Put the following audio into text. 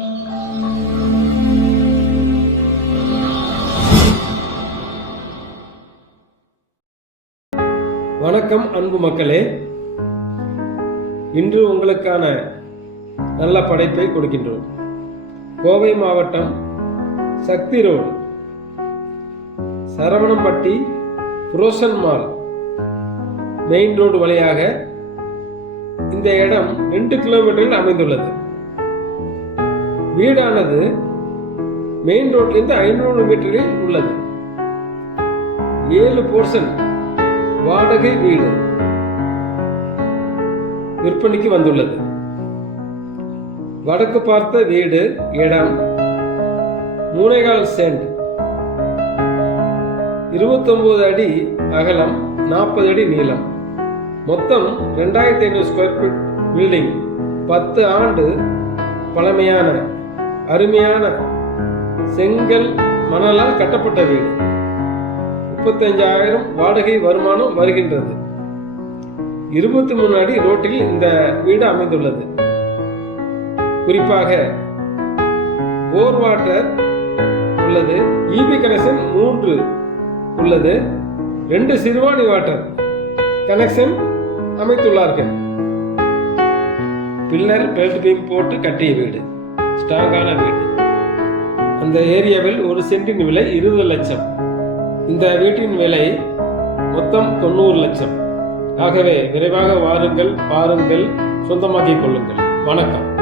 வணக்கம் அன்பு மக்களே. இன்று உங்களுக்கான நல்ல படைப்பை கொடுக்கின்றோம். கோவை மாவட்டம் Sakthi road Saravanampatti Prozone mall main road வழியாக இந்த இடம் ரெண்டு கிலோமீட்டரில் அமைந்துள்ளது. வீடானது மெயின் ரோட்லேருந்து ஐநூறு மீட்டரில் உள்ளது. ஏழு போர்ஷன் வாடகை வீடு விற்பனைக்கு வந்துள்ளது. வடக்கு பார்த்த வீடு இடம் மூனைகால் சென்ட் இருபத்தொன்பது அடி அகலம் நாற்பது அடி நீளம். மொத்தம் ரெண்டாயிரத்தி ஐநூறு ஸ்கொயர் ஃபீட் பில்டிங் பத்து ஆண்டு பழமையான அருமையான செங்கல் மணலால் கட்டப்பட்ட வீடு. முப்பத்தஞ்சாயிரம் வாடகை வருமானம் வருகின்றது. இருபத்தி மூணு அடி ரோட்டில் இந்த வீடு அமைந்துள்ளது. குறிப்பாக போர் வாட்டர் உள்ளது இபி கனெக்ஷன் மூன்று உள்ளது ரெண்டு சிறுவாணி வாட்டர் கனெக்ஷன் அமைத்துள்ளார்கள். பில்லர் பெல்ட் பீம் போட்டு கட்டிய வீடு. ஸ்ட்ராங்கான வீடு அந்த ஏரியாவில் ஒரு சென்டின் விலை இருபது லட்சம். இந்த வீட்டின் விலை மொத்தம் தொண்ணூறு லட்சம். ஆகவே விரைவாக வாருங்கள் பாருங்கள் சொந்தமாக்கிக் கொள்ளுங்கள். வணக்கம்.